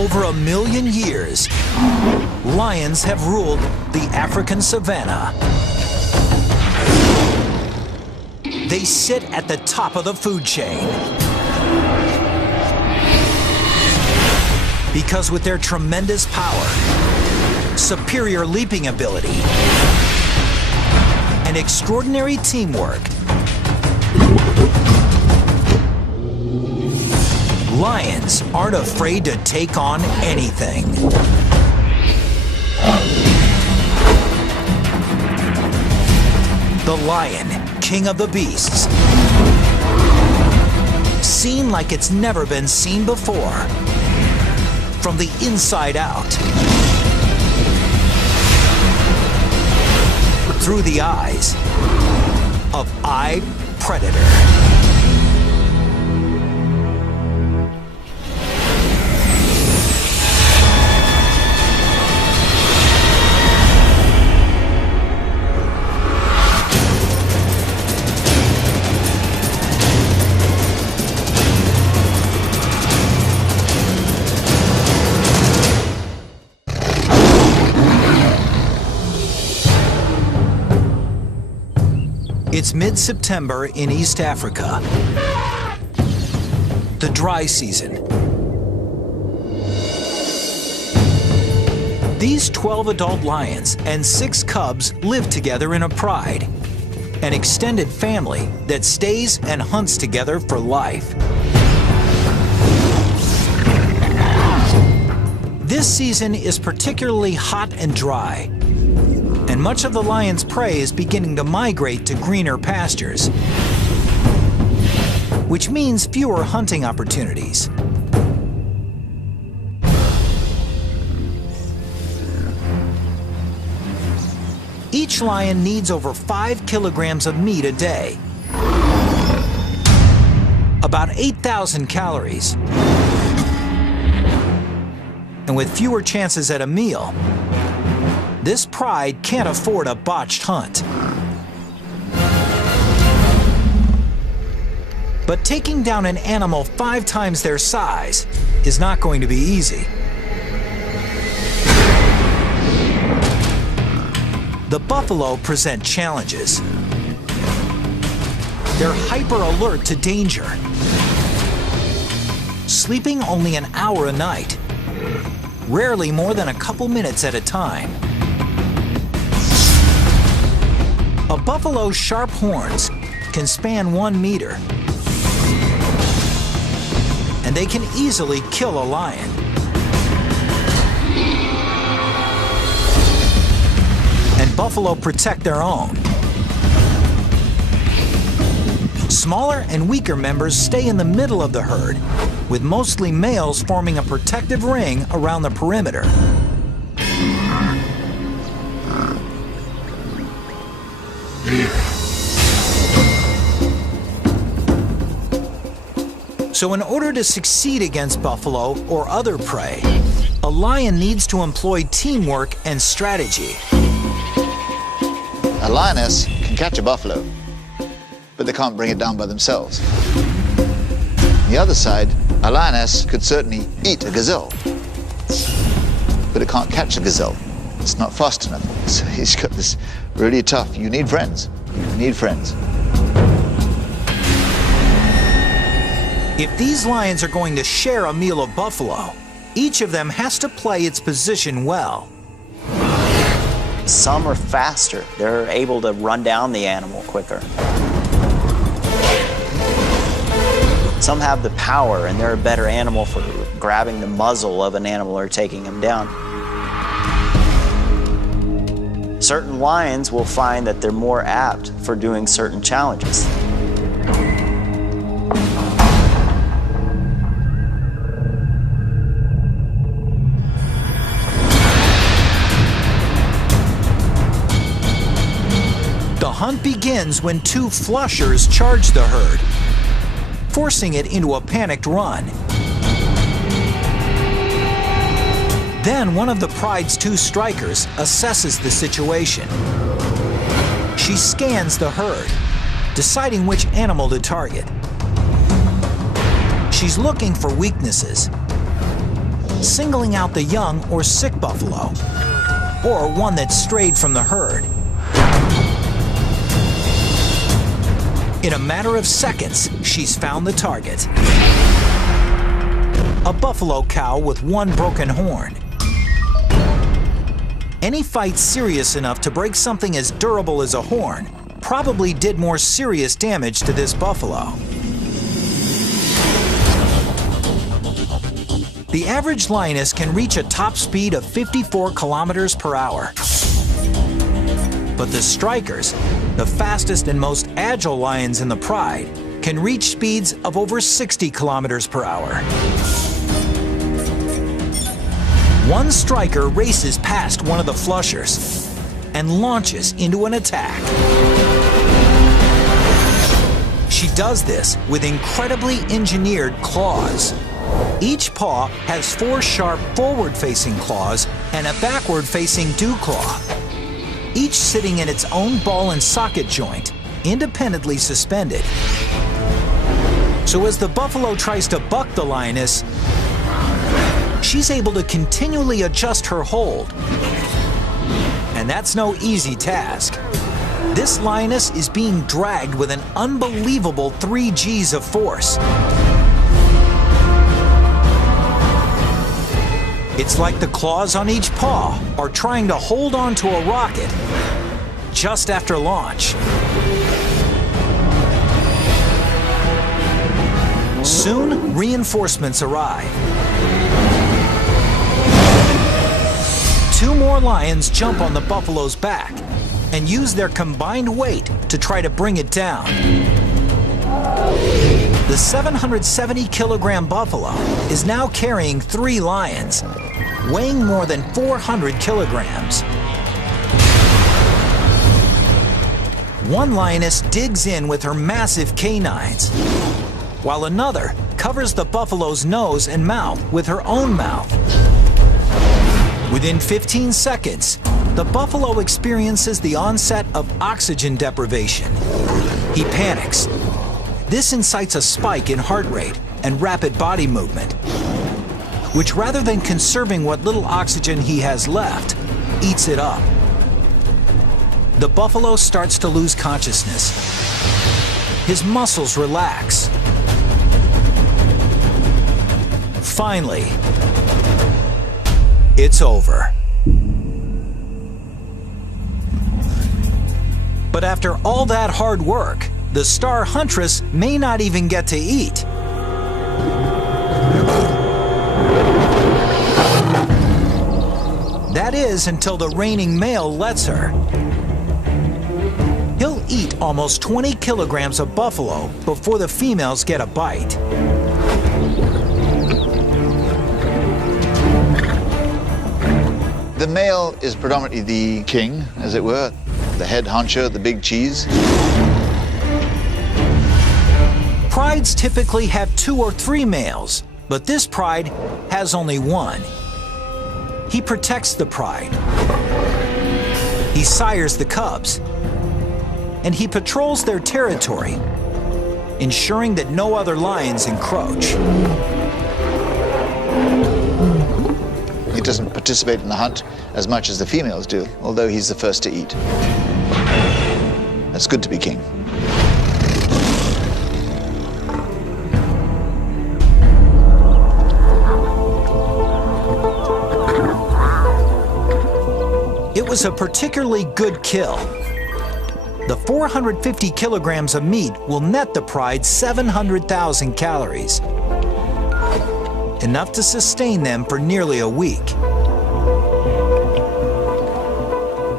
over 1 million years, lions have ruled the African savanna. They sit at the top of the food chain. Because with their tremendous power, superior leaping ability, and extraordinary teamwork, lions aren't afraid to take on anything. The lion, king of the beasts, seen like it's never been seen before, from the inside out, through the eyes of iPredator. It's mid-September in East Africa, the dry season. These 12 adult lions and 6 cubs live together in a pride, an extended family that stays and hunts together for life. This season is particularly hot and dry, and much of the lion's prey is beginning to migrate to greener pastures, which means fewer hunting opportunities. Each lion needs over 5 kilograms of meat a day, about 8,000 calories, and with fewer chances at a meal, this pride can't afford a botched hunt. But taking down an animal 5 times their size is not going to be easy. The buffalo present challenges. They're hyper alert to danger, sleeping only an hour a night, rarely more than a couple minutes at a time. A buffalo's sharp horns can span 1 meter, and they can easily kill a lion. And buffalo protect their own. Smaller and weaker members stay in the middle of the herd, with mostly males forming a protective ring around the perimeter. So in order to succeed against buffalo or other prey, a lion needs to employ teamwork and strategy. A lioness can catch a buffalo, but they can't bring it down by themselves. On the other side, a lioness could certainly eat a gazelle, but it can't catch a gazelle. It's not fast enough. So he's got this really tough. You need friends. You need friends. If these lions are going to share a meal of buffalo, each of them has to play its position well. Some are faster. They're able to run down the animal quicker. Some have the power, and they're a better animal for grabbing the muzzle of an animal or taking him down. Certain lions will find that they're more apt for doing certain challenges. The hunt begins when 2 flushers charge the herd, forcing it into a panicked run. Then one of the pride's 2 strikers assesses the situation. She scans the herd, deciding which animal to target. She's looking for weaknesses, singling out the young or sick buffalo, or one that strayed from the herd. In a matter of seconds, she's found the target. A buffalo cow with one broken horn. Any fight serious enough to break something as durable as a horn probably did more serious damage to this buffalo. The average lioness can reach a top speed of 54 kilometers per hour. But the strikers, the fastest and most agile lions in the pride, can reach speeds of over 60 kilometers per hour. One striker races past one of the flushers and launches into an attack. She does this with incredibly engineered claws. Each paw has 4 sharp forward-facing claws and a backward-facing dew claw, each sitting in its own ball and socket joint, independently suspended. So as the buffalo tries to buck the lioness, she's able to continually adjust her hold. And that's no easy task. This lioness is being dragged with an unbelievable 3 Gs of force. It's like the claws on each paw are trying to hold on to a rocket just after launch. Soon, reinforcements arrive. 2 more lions jump on the buffalo's back and use their combined weight to try to bring it down. The 770-kilogram buffalo is now carrying 3 lions, weighing more than 400 kilograms. One lioness digs in with her massive canines, while another covers the buffalo's nose and mouth with her own mouth. Within 15 seconds, the buffalo experiences the onset of oxygen deprivation. He panics. This incites a spike in heart rate and rapid body movement, which, rather than conserving what little oxygen he has left, eats it up. The buffalo starts to lose consciousness. His muscles relax. Finally, it's over. But after all that hard work, the star huntress may not even get to eat. That is, until the reigning male lets her. He'll eat almost 20 kilograms of buffalo before the females get a bite. The male is predominantly the king, as it were, the head honcho, the big cheese. Prides typically have 2 or 3 males, but this pride has only 1. He protects the pride. He sires the cubs. And he patrols their territory, ensuring that no other lions encroach. He doesn't participate in the hunt as much as the females do, although he's the first to eat. It's good to be king. It was a particularly good kill. The 450 kilograms of meat will net the pride 700,000 calories, enough to sustain them for nearly a week.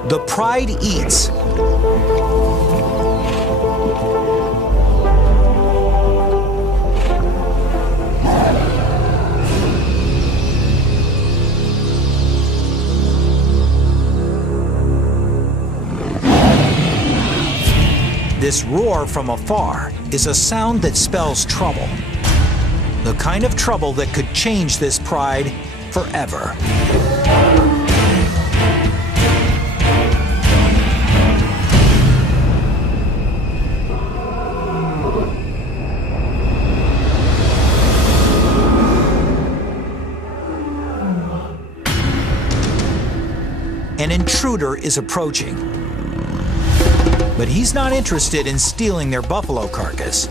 The pride eats. This roar from afar is a sound that spells trouble. The kind of trouble that could change this pride forever. An intruder is approaching. But he's not interested in stealing their buffalo carcass.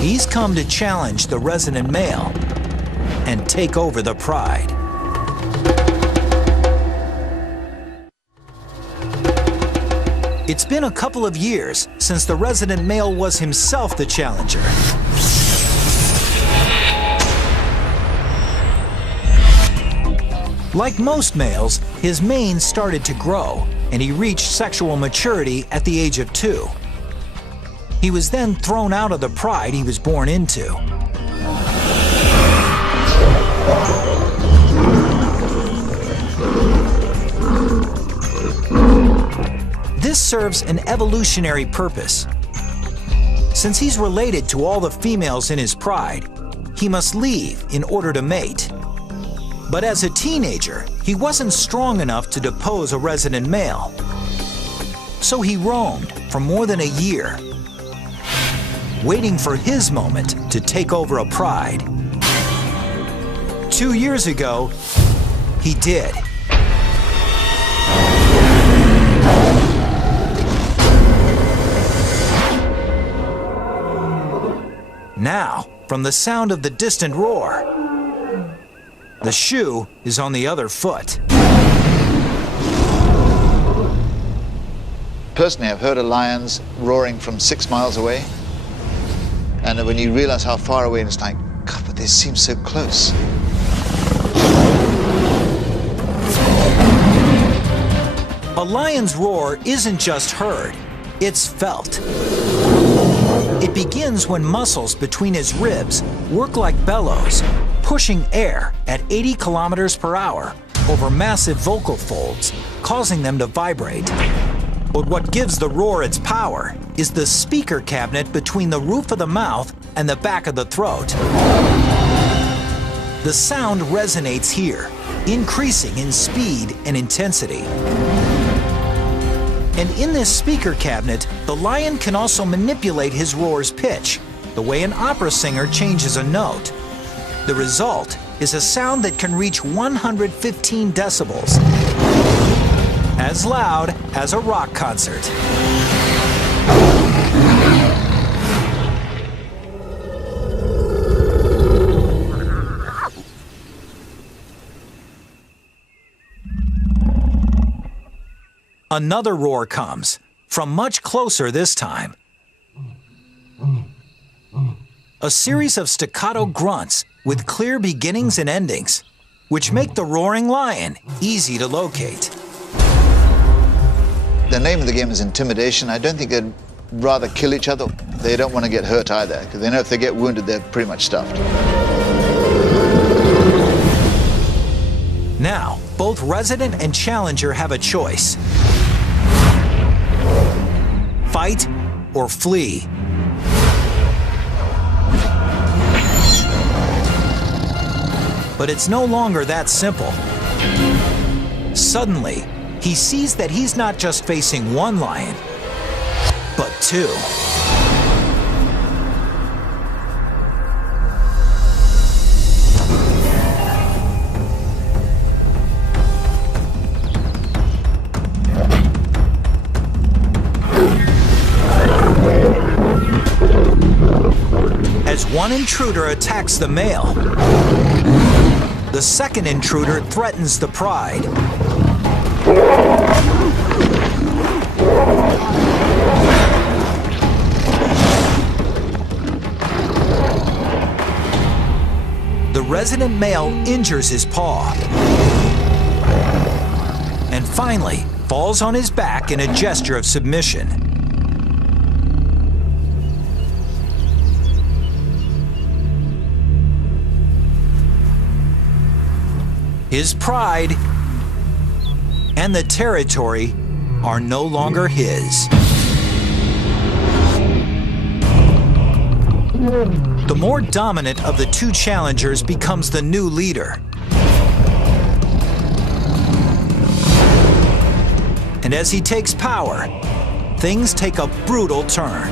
He's come to challenge the resident male and take over the pride. It's been a couple of years since the resident male was himself the challenger. Like most males, his mane started to grow, and he reached sexual maturity at the age of 2. He was then thrown out of the pride he was born into. This serves an evolutionary purpose. Since he's related to all the females in his pride, he must leave in order to mate. But as a teenager, he wasn't strong enough to depose a resident male. So he roamed for more than a year, waiting for his moment to take over a pride. 2 years ago, he did. Now, from the sound of the distant roar, the shoe is on the other foot. Personally, I've heard of lions roaring from 6 miles away. And when you realize how far away, it's like, God, but they seem so close. A lion's roar isn't just heard, it's felt. It begins when muscles between his ribs work like bellows, pushing air at 80 kilometers per hour over massive vocal folds, causing them to vibrate. But what gives the roar its power is the speaker cabinet between the roof of the mouth and the back of the throat. The sound resonates here, increasing in speed and intensity. And in this speaker cabinet, the lion can also manipulate his roar's pitch, the way an opera singer changes a note. The result is a sound that can reach 115 decibels, as loud as a rock concert. Another roar comes, from much closer this time. A series of staccato grunts with clear beginnings and endings, which make the roaring lion easy to locate. The name of the game is intimidation. I don't think they'd rather kill each other. They don't want to get hurt either, because they know if they get wounded, they're pretty much stuffed. Now, both resident and challenger have a choice. Fight or flee. But it's no longer that simple. Suddenly, he sees that he's not just facing one lion, but 2. As one intruder attacks the male, the second intruder threatens the pride. The resident male injures his paw and finally falls on his back in a gesture of submission. His pride and the territory are no longer his. The more dominant of the 2 challengers becomes the new leader. And as he takes power, things take a brutal turn.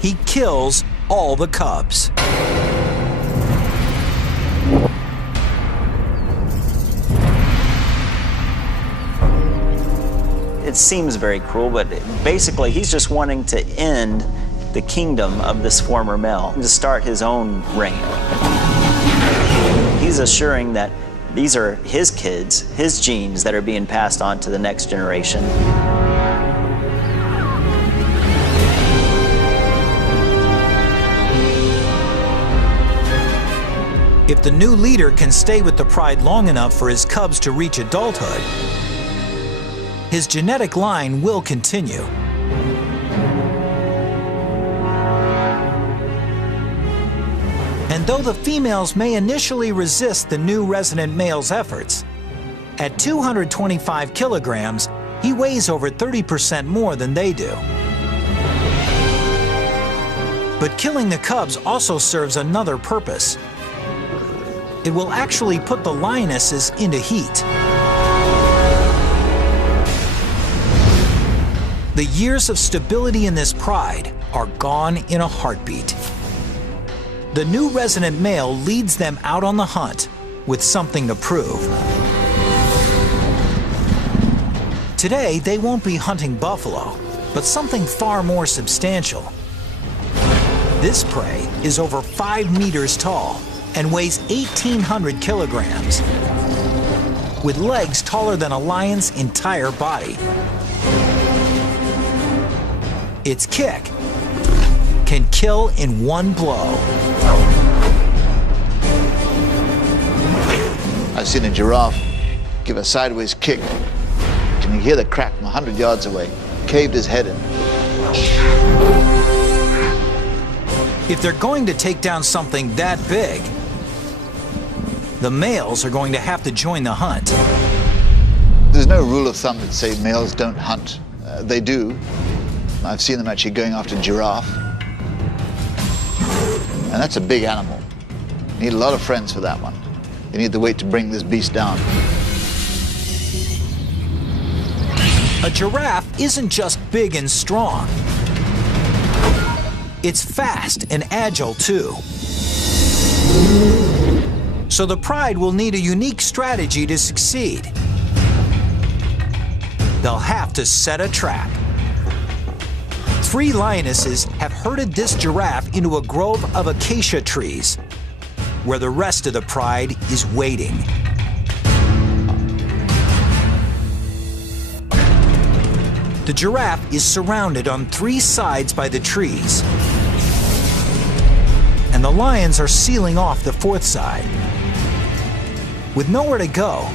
he kills all the cubs. It seems very cruel, but basically he's just wanting to end the kingdom of this former male, to start his own reign. He's assuring that these are his kids, his genes that are being passed on to the next generation. If the new leader can stay with the pride long enough for his cubs to reach adulthood, his genetic line will continue. And though the females may initially resist the new resident male's efforts, at 225 kilograms, he weighs over 30% more than they do. But killing the cubs also serves another purpose. It will actually put the lionesses into heat. The years of stability in this pride are gone in a heartbeat. The new resident male leads them out on the hunt with something to prove. Today, they won't be hunting buffalo, but something far more substantial. This prey is over 5 meters tall and weighs 1,800 kilograms, with legs taller than a lion's entire body. Its kick can kill in one blow. I've seen a giraffe give a sideways kick. Can you hear the crack from 100 yards away? Caved his head in. If they're going to take down something that big, the males are going to have to join the hunt. There's no rule of thumb that say males don't hunt. They do. I've seen them actually going after giraffe. And that's a big animal. You need a lot of friends for that one. You need the weight to bring this beast down. A giraffe isn't just big and strong. It's fast and agile too. So the pride will need a unique strategy to succeed. They'll have to set a trap. 3 lionesses have herded this giraffe into a grove of acacia trees, where the rest of the pride is waiting. The giraffe is surrounded on 3 sides by the trees, and the lions are sealing off the 4th side. With nowhere to go,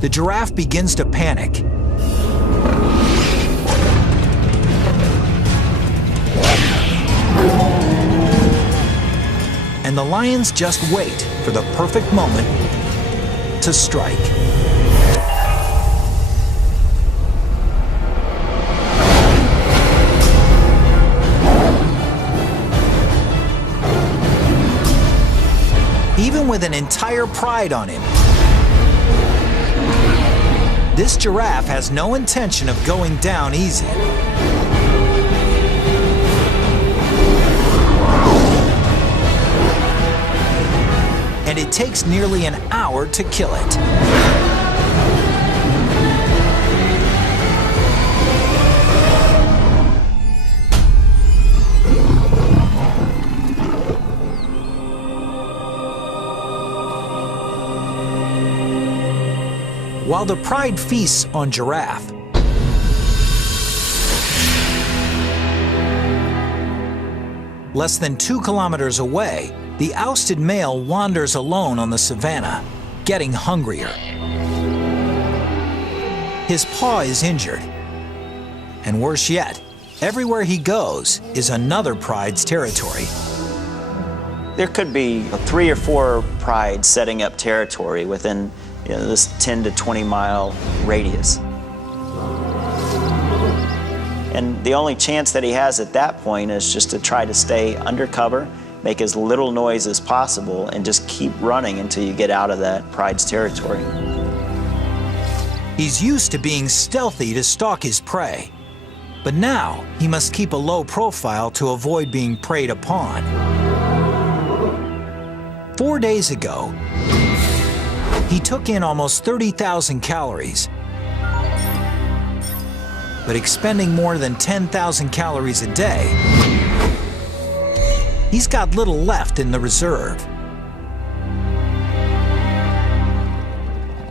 the giraffe begins to panic. And the lions just wait for the perfect moment to strike. Even with an entire pride on him, this giraffe has no intention of going down easy. And it takes nearly an hour to kill it. While the pride feasts on giraffe, less than 2 kilometers away, the ousted male wanders alone on the savanna, getting hungrier. His paw is injured. And worse yet, everywhere he goes is another pride's territory. There could be 3 or 4 prides setting up territory within this 10 to 20 mile radius. And the only chance that he has at that point is just to try to stay undercover, make as little noise as possible, and just keep running until you get out of that pride's territory. He's used to being stealthy to stalk his prey. But now he must keep a low profile to avoid being preyed upon. 4 days ago, he took in almost 30,000 calories, but expending more than 10,000 calories a day, he's got little left in the reserve.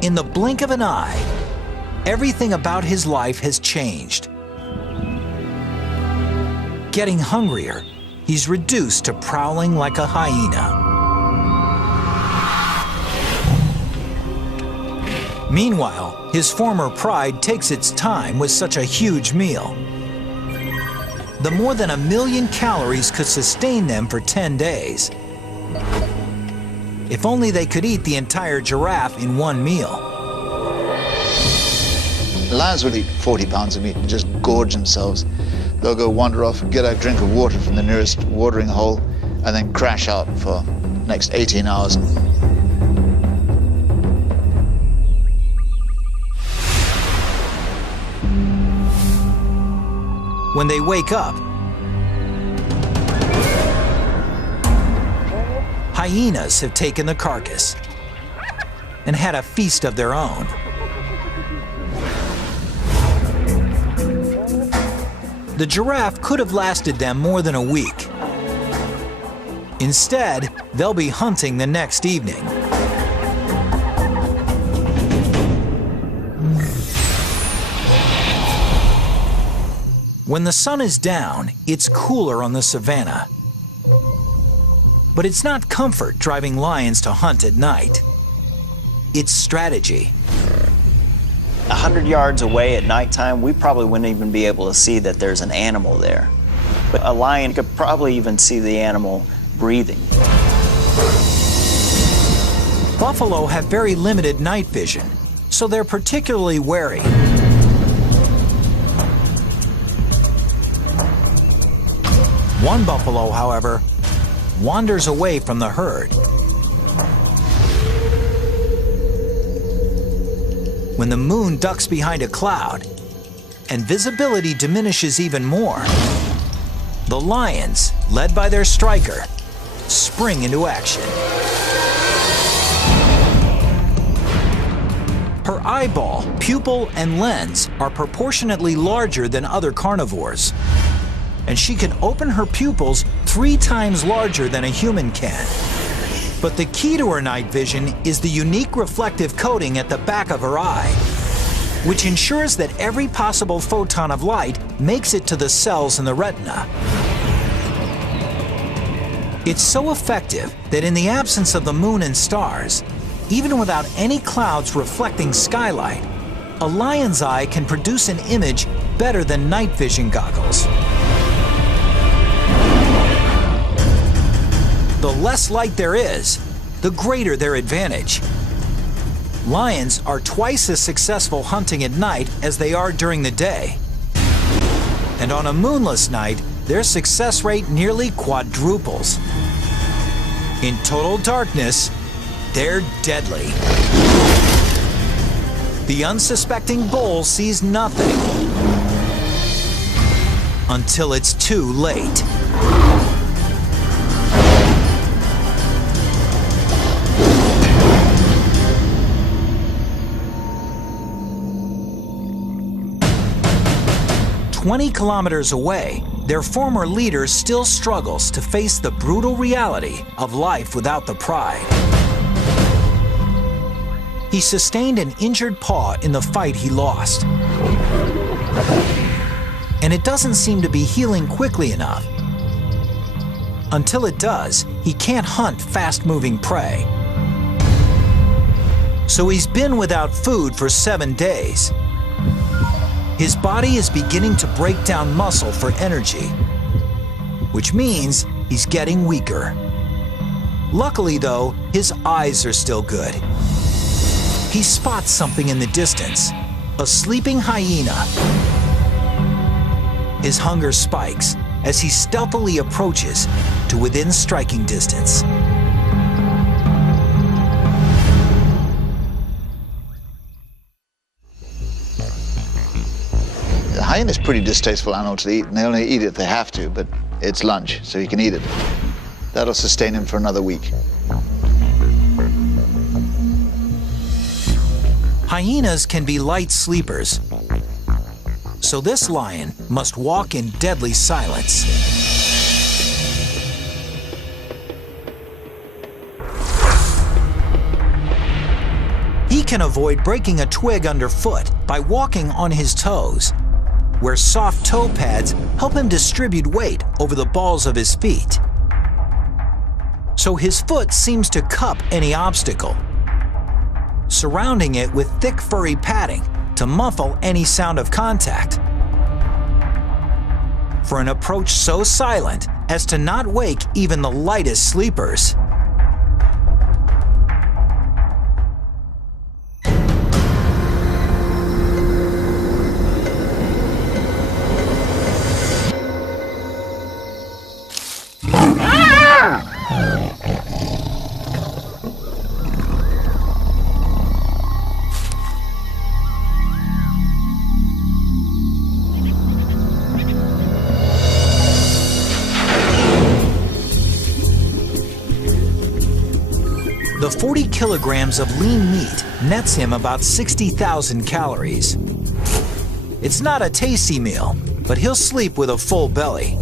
In the blink of an eye, everything about his life has changed. Getting hungrier, he's reduced to prowling like a hyena. Meanwhile, his former pride takes its time with such a huge meal. The more than 1 million calories could sustain them for 10 days. If only they could eat the entire giraffe in one meal. Lions will eat 40 pounds of meat and just gorge themselves. They'll go wander off and get a drink of water from the nearest watering hole and then crash out for the next 18 hours. When they wake up, hyenas have taken the carcass and had a feast of their own. The giraffe could have lasted them more than a week. Instead, they'll be hunting the next evening. When the sun is down, it's cooler on the savannah. But it's not comfort driving lions to hunt at night. It's strategy. 100 yards away at nighttime, we probably wouldn't even be able to see that there's an animal there. But a lion could probably even see the animal breathing. Buffalo have very limited night vision, so they're particularly wary. One buffalo, however, wanders away from the herd. When the moon ducks behind a cloud and visibility diminishes even more, the lions, led by their striker, spring into action. Her eyeball, pupil, and lens are proportionately larger than other carnivores, and she can open her pupils 3 times larger than a human can. But the key to her night vision is the unique reflective coating at the back of her eye, which ensures that every possible photon of light makes it to the cells in the retina. It's so effective that in the absence of the moon and stars, even without any clouds reflecting skylight, a lion's eye can produce an image better than night vision goggles. The less light there is, the greater their advantage. Lions are twice as successful hunting at night as they are during the day. And on a moonless night, their success rate nearly quadruples. In total darkness, they're deadly. The unsuspecting bull sees nothing until it's too late. "20 kilometers away, their former leader still struggles to face the brutal reality of life without the pride. He sustained an injured paw in the fight he lost. And it doesn't seem to be healing quickly enough. Until it does, he can't hunt fast-moving prey. So he's been without food for 7 days. His body is beginning to break down muscle for energy, which means he's getting weaker. Luckily, though, his eyes are still good. He spots something in the distance, a sleeping hyena. His hunger spikes as he stealthily approaches to within striking distance. A hyena is a pretty distasteful animal to eat, and they only eat it if they have to, but it's lunch, so he can eat it. That'll sustain him for another week. Hyenas can be light sleepers, so this lion must walk in deadly silence. He can avoid breaking a twig underfoot by walking on his toes, where soft toe pads help him distribute weight over the balls of his feet. So his foot seems to cup any obstacle, surrounding it with thick furry padding to muffle any sound of contact. For an approach so silent as to not wake even the lightest sleepers. The 40 kilograms of lean meat nets him about 60,000 calories. It's not a tasty meal, but he'll sleep with a full belly.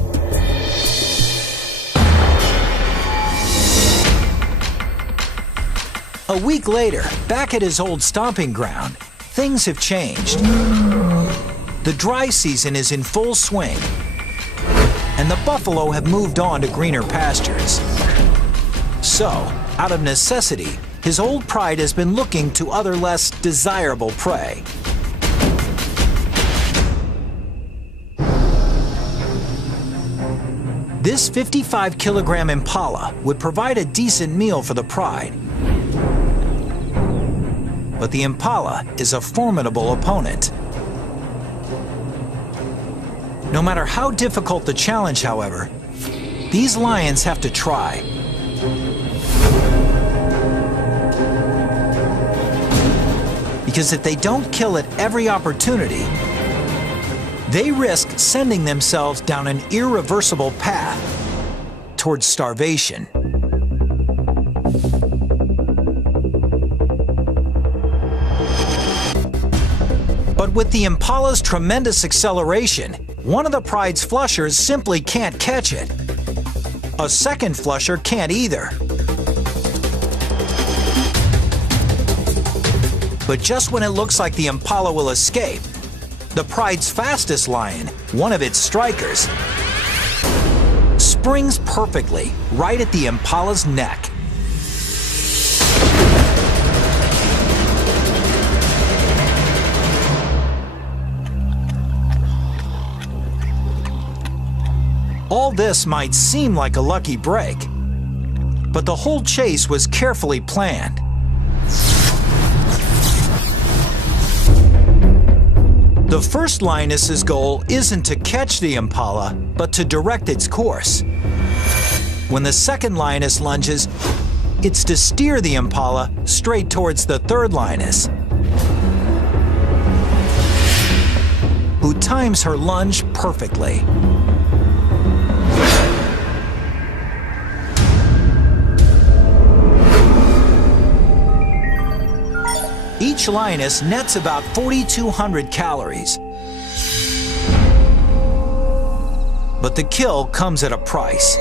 A week later, back at his old stomping ground, things have changed. The dry season is in full swing, and the buffalo have moved on to greener pastures. So, out of necessity, his old pride has been looking to other less desirable prey. This 55-kilogram impala would provide a decent meal for the pride. But the impala is a formidable opponent. No matter how difficult the challenge, however, these lions have to try. Because if they don't kill at every opportunity, they risk sending themselves down an irreversible path towards starvation. But with the impala's tremendous acceleration, one of the pride's flushers simply can't catch it. A second flusher can't either. But just when it looks like the impala will escape, the pride's fastest lion, one of its strikers, springs perfectly right at the impala's neck. All this might seem like a lucky break, but the whole chase was carefully planned. The first lioness's goal isn't to catch the impala, but to direct its course. When the second lioness lunges, it's to steer the impala straight towards the third lioness, who times her lunge perfectly. Each lioness nets about 4,200 calories. But the kill comes at a price.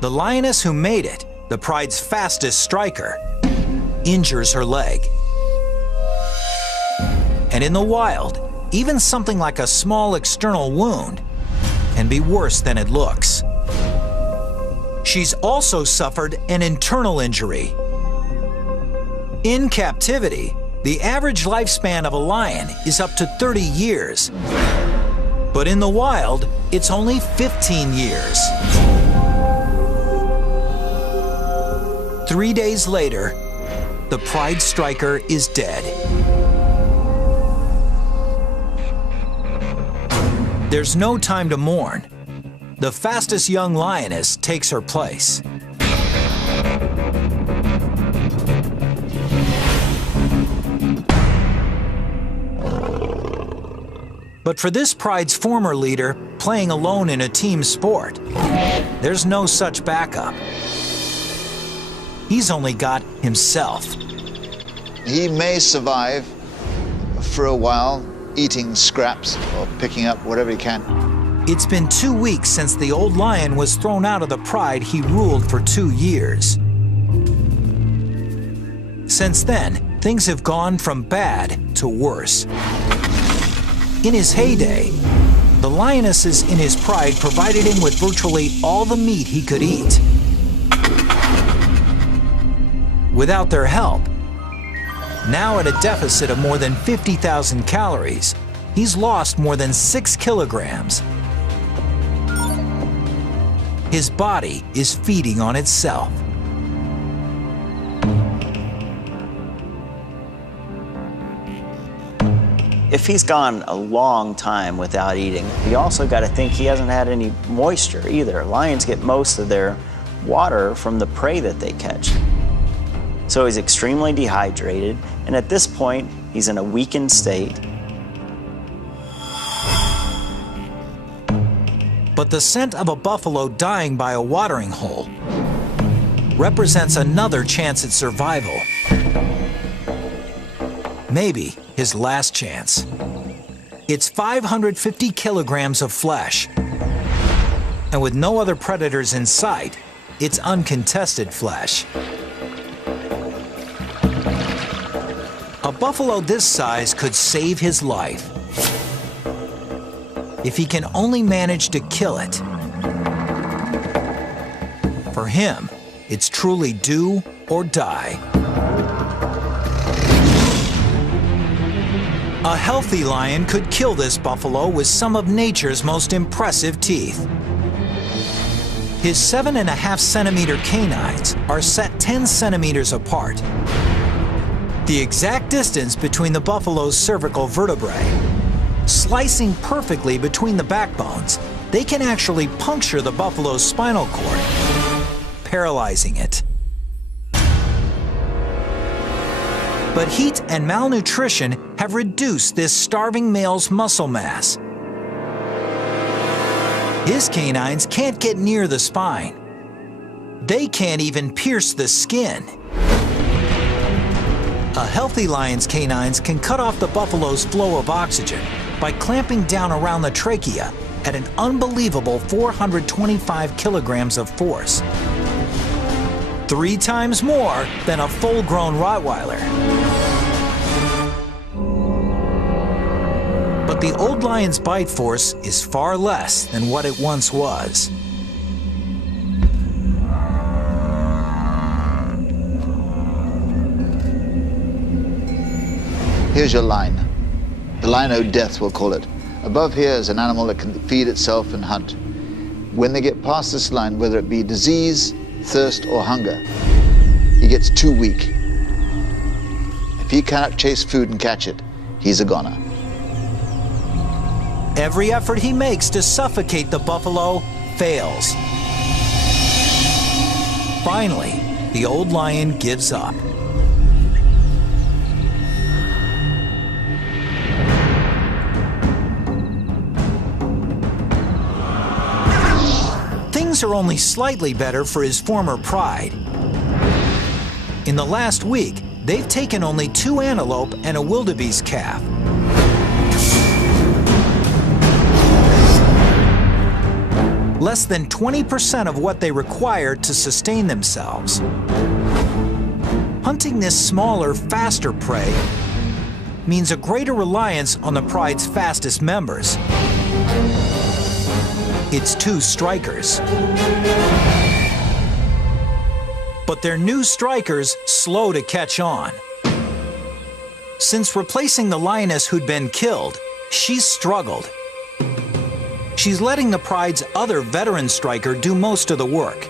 The lioness who made it, the pride's fastest striker, injures her leg. And in the wild, even something like a small external wound can be worse than it looks. She's also suffered an internal injury. In captivity, the average lifespan of a lion is up to 30 years. But in the wild, it's only 15 years. 3 days later, the pride striker is dead. There's no time to mourn. The fastest young lioness takes her place. But for this pride's former leader, playing alone in a team sport, there's no such backup. He's only got himself. He may survive for a while, eating scraps or picking up whatever he can. It's been 2 weeks since the old lion was thrown out of the pride he ruled for 2 years. Since then, things have gone from bad to worse. In his heyday, the lionesses in his pride provided him with virtually all the meat he could eat. Without their help, now at a deficit of more than 50,000 calories, he's lost more than 6 kilograms. His body is feeding on itself. If he's gone a long time without eating, you also got to think he hasn't had any moisture either. Lions get most of their water from the prey that they catch. So he's extremely dehydrated, and at this point, he's in a weakened state. But the scent of a buffalo dying by a watering hole represents another chance at survival. Maybe his last chance. It's 550 kilograms of flesh. And with no other predators in sight, it's uncontested flesh. A buffalo this size could save his life if he can only manage to kill it. For him, it's truly do or die. A healthy lion could kill this buffalo with some of nature's most impressive teeth. His 7.5 centimeter canines are set 10 centimeters apart, the exact distance between the buffalo's cervical vertebrae. Slicing perfectly between the backbones, they can actually puncture the buffalo's spinal cord, paralyzing it. But heat and malnutrition have reduced this starving male's muscle mass. His canines can't get near the spine. They can't even pierce the skin. A healthy lion's canines can cut off the buffalo's flow of oxygen by clamping down around the trachea at an unbelievable 425 kilograms of force. 3 times more than a full-grown Rottweiler. But the old lion's bite force is far less than what it once was. Here's your line. The line o' death, we'll call it. Above here is an animal that can feed itself and hunt. When they get past this line, whether it be disease, thirst, or hunger, he gets too weak. If he cannot chase food and catch it, he's a goner. Every effort he makes to suffocate the buffalo fails. Finally, the old lion gives up. Things are only slightly better for his former pride. In the last week, they've taken only 2 antelope and a wildebeest calf. Less than 20% of what they require to sustain themselves. Hunting this smaller, faster prey means a greater reliance on the pride's fastest members. It's 2 strikers. But their new strikers slow to catch on. Since replacing the lioness who'd been killed, she's struggled. She's letting the pride's other veteran striker do most of the work.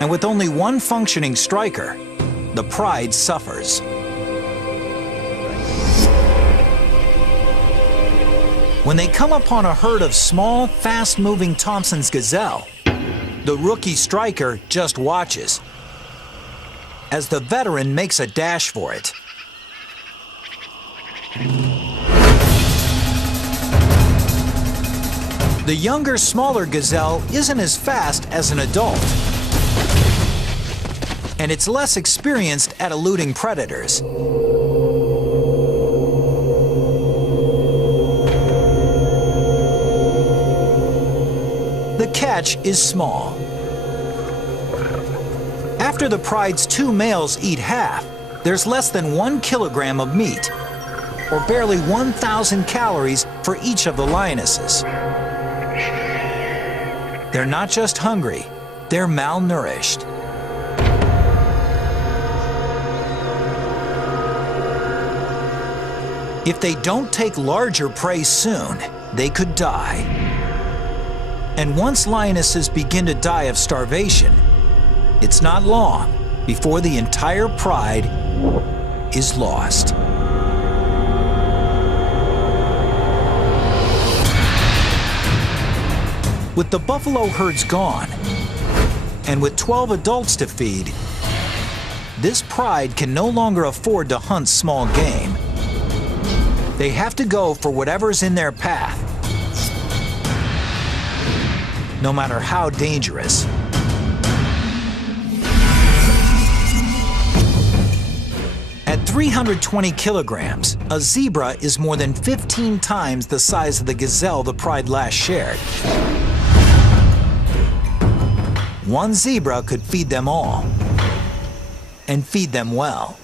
And with only one functioning striker, the pride suffers. When they come upon a herd of small, fast-moving Thompson's gazelle, the rookie striker just watches as the veteran makes a dash for it. The younger, smaller gazelle isn't as fast as an adult, and it's less experienced at eluding predators. The catch is small. After the pride's 2 males eat half, there's less than 1 kilogram of meat, or barely 1,000 calories for each of the lionesses. They're not just hungry, they're malnourished. If they don't take larger prey soon, they could die. And once lionesses begin to die of starvation, it's not long before the entire pride is lost. With the buffalo herds gone, and with 12 adults to feed, this pride can no longer afford to hunt small game. They have to go for whatever's in their path, no matter how dangerous. At 320 kilograms, a zebra is more than 15 times the size of the gazelle the pride last shared. One zebra could feed them all, and feed them well.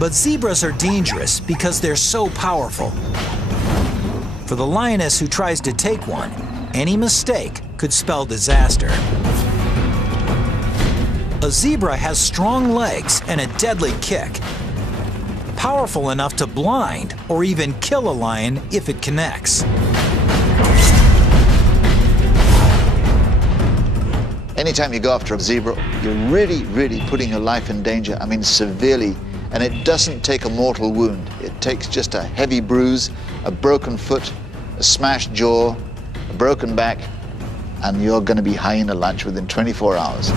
But zebras are dangerous because they're so powerful. For the lioness who tries to take one, any mistake could spell disaster. A zebra has strong legs and a deadly kick, powerful enough to blind or even kill a lion if it connects. Anytime you go after a zebra, you're really putting your life in danger. I mean, severely. And it doesn't take a mortal wound. It takes just a heavy bruise, a broken foot, a smashed jaw, a broken back, and you're going to be hyena lunch within 24 hours.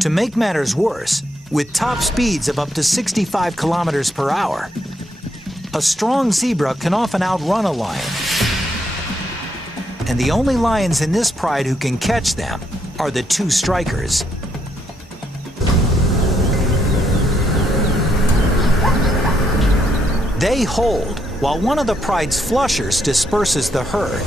To make matters worse, with top speeds of up to 65 kilometers per hour, a strong zebra can often outrun a lion. And the only lions in this pride who can catch them are the 2 strikers. They hold while one of the pride's flushers disperses the herd.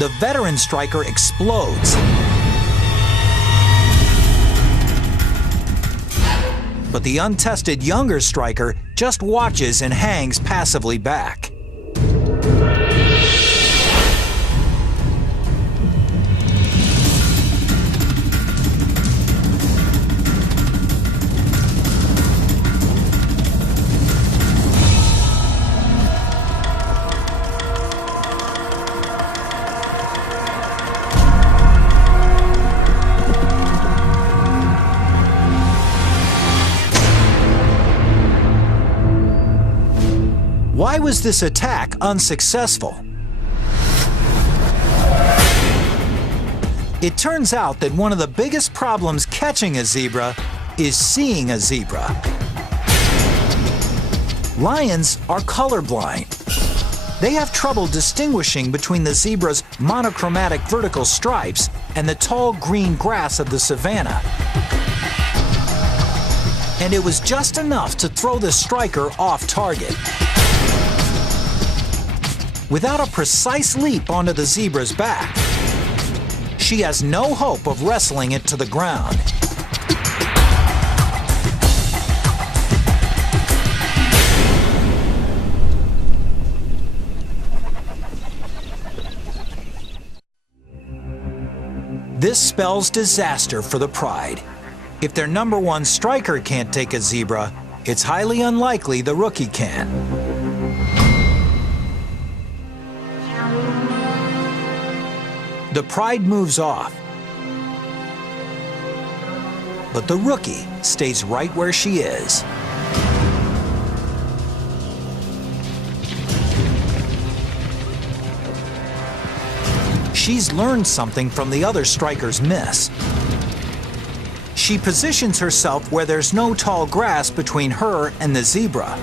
The veteran striker explodes. But the untested younger striker just watches and hangs passively back. Why was this attack unsuccessful? It turns out that one of the biggest problems catching a zebra is seeing a zebra. Lions are colorblind. They have trouble distinguishing between the zebra's monochromatic vertical stripes and the tall green grass of the savanna. And it was just enough to throw the striker off target. Without a precise leap onto the zebra's back, she has no hope of wrestling it to the ground. This spells disaster for the pride. If their number 1 striker can't take a zebra, it's highly unlikely the rookie can. The pride moves off, but the rookie stays right where she is. she's learned something from the other strikers' miss. She positions herself where there's no tall grass between her and the zebra.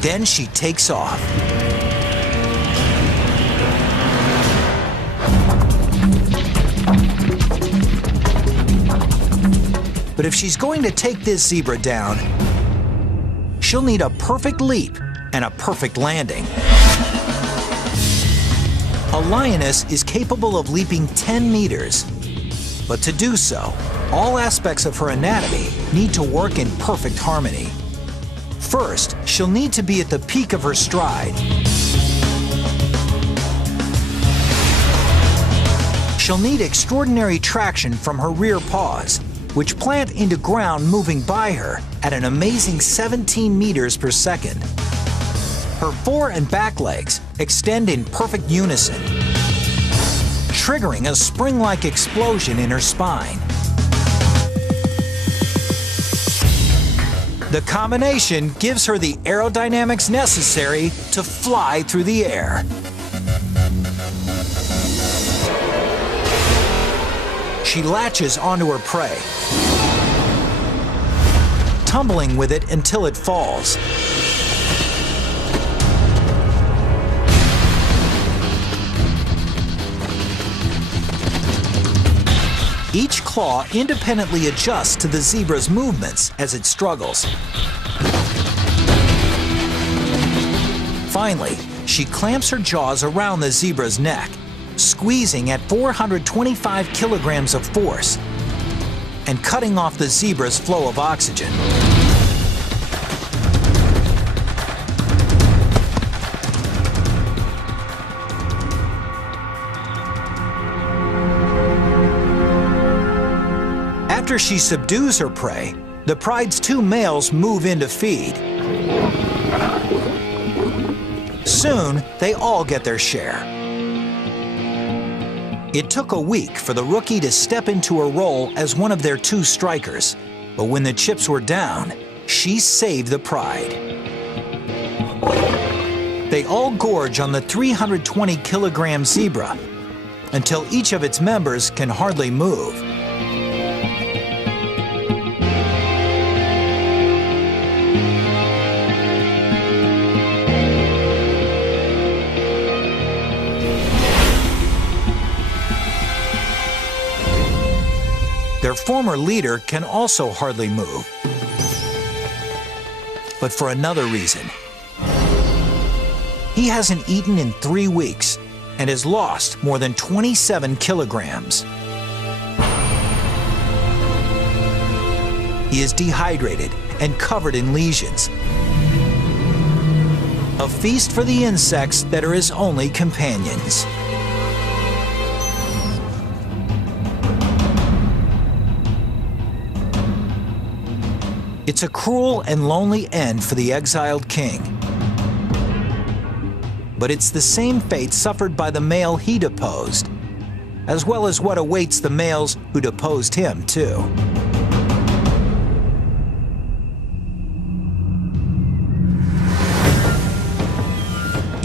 Then she takes off. But if she's going to take this zebra down, she'll need a perfect leap and a perfect landing. A lioness is capable of leaping 10 meters. But to do so, all aspects of her anatomy need to work in perfect harmony. First, she'll need to be at the peak of her stride. She'll need extraordinary traction from her rear paws, which plant into ground moving by her at an amazing 17 meters per second. Her fore and back legs extend in perfect unison, triggering a spring-like explosion in her spine. The combination gives her the aerodynamics necessary to fly through the air. She latches onto her prey, tumbling with it until it falls. Each claw independently adjusts to the zebra's movements as it struggles. Finally, she clamps her jaws around the zebra's neck, squeezing at 425 kilograms of force and cutting off the zebra's flow of oxygen. After she subdues her prey, the pride's two males move in to feed. Soon, they all get their share. It took a week for the rookie to step into her role as one of their two strikers, but when the chips were down, she saved the pride. They all gorge on the 320-kilogram zebra until each of its members can hardly move. Their former leader can also hardly move, but for another reason. He hasn't eaten in 3 weeks and has lost more than 27 kilograms. He is dehydrated and covered in lesions. A feast for the insects that are his only companions. It's a cruel and lonely end for the exiled king. But it's the same fate suffered by the male he deposed, as well as what awaits the males who deposed him, too.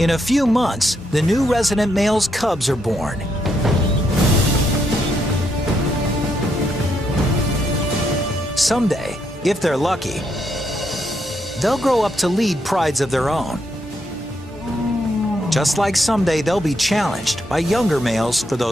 In a few months, the new resident male's cubs are born. Someday, if they're lucky, they'll grow up to lead prides of their own. Just like someday they'll be challenged by younger males for those